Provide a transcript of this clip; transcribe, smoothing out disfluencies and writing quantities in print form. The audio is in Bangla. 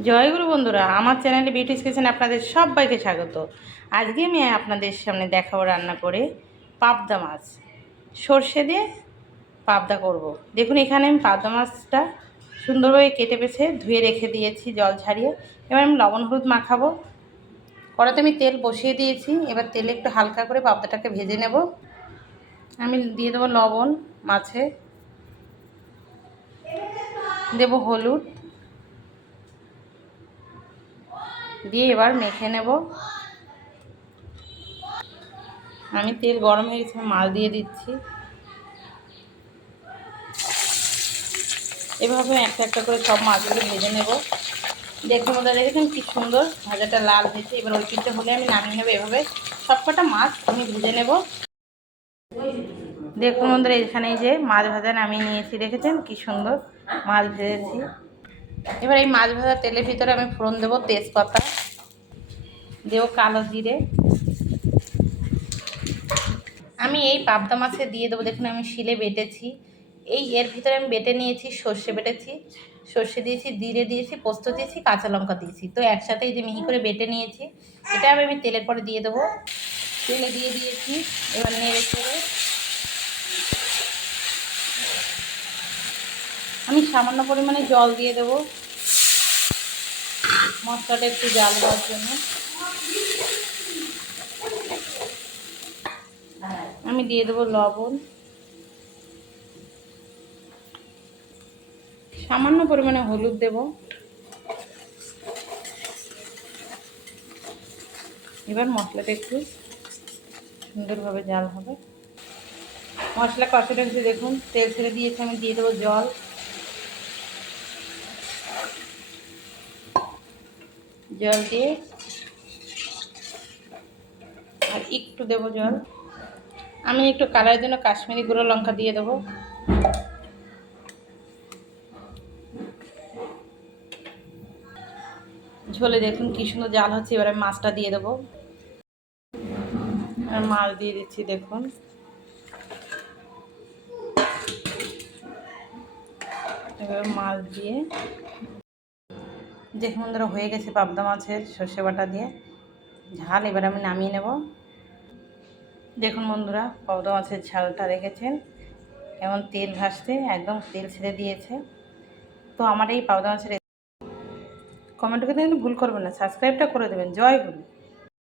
জয়গুরু বন্ধুরা, আমার চ্যানেলে বিউটি কিচেনে আপনাদের সবাইকে স্বাগত। আজকে আমি আপনাদের সামনে দেখাবো রান্না করে পাবদা মাছ সর্ষে দিয়ে পাবদা করব। দেখুন, এখানে আমি পাবদা মাছটা সুন্দরভাবে কেটে বেছে ধুয়ে রেখে দিয়েছি জল ছাড়িয়ে। এবার আমি লবণ হলুদ মাখাবো। কড়াতে আমি তেল বসিয়ে দিয়েছি। এবার তেলে একটু হালকা করে পাবদাটাকে ভেজে নেব। আমি দিয়ে দেবো লবণ, মাছে দেবো হলুদ দিয়ে এবার মেখে নেব। আমি তেল গরম হয়ে গেছে, মাছ দিয়ে দিচ্ছি। এভাবে একটা একটা করে সব মাছগুলো ভেজে নেব। দেখুন বন্ধুরা, দেখেছেন কি সুন্দর ভাজাটা লাল হয়েছে। এবার ওই পিঠটা হলে আমি নামিয়ে নেবো। এভাবে সবকটা মাছ আমি ভেজে নেব। দেখুন বন্ধুরা, এখানে যে মাছ ভাজা নামিয়ে নিয়েছি, দেখেছেন কি সুন্দর মাছ ভেজেছি। এবার এই মাছ ভাজা তেলের ভিতরে আমি ফোড়ন দেবো তেজপাতা, দেবো কালো জিরে। আমি এই পাবদা মাছে দিয়ে দেবো। দেখুন আমি শিলে বেটেছি। এর ভিতরে আমি বেটে নিয়েছি, সর্ষে বেটেছি, সর্ষে দিয়েছি, জিরে দিয়েছি, পোস্ত দিয়েছি, কাঁচা লঙ্কা দিয়েছি। তো একসাথে এই যে মিহি করে বেটে নিয়েছি, এটা আমি তেলের পরে দিয়ে দেবো। তেলে দিয়ে দিয়েছি। এবার নেড়ে চেড়ে আমি সামান্য পরিমাণে জল দিয়ে দেবো মশলাটা একটু জাল হওয়ার জন্য। আমি দিয়ে দেবো লবণ, সামান্য পরিমাণে হলুদ দেব। এবার মশলাটা একটু সুন্দরভাবে জাল হবে। মশলা কষাটা হচ্ছে, দেখুন তেল ছেড়ে দিয়েছে। আমি দিয়ে দেবো জল, জল দিয়ে আর একটু দেবো জল। আমি একটু কালারের জন্য কাশ্মীরি গুঁড়ো লঙ্কা দিয়ে দেবো। ঝোলে দেখুন কি সুন্দর জাল হচ্ছে। এবার আমি মাছটা দিয়ে দেবো। আর মাছ দিয়ে দিচ্ছি। দেখুন এবার মাছ দিয়ে দেখুন বন্ধুরা, হয়ে গেছে পাবদা মাছের সর্ষে বাটা দিয়ে ঝাল। এবার আমি নামিয়ে নেব। দেখুন বন্ধুরা, পাবদা মাছের ঝালটা দেখেছেন কেমন তেল ভাসছে, একদম তেল ছেড়ে দিয়েছে। তো আমার এই পাবদা মাছের কমেন্ট করতে কিন্তু ভুল করবেন না, সাবস্ক্রাইবটা করে দেবেন। জয় গুরু।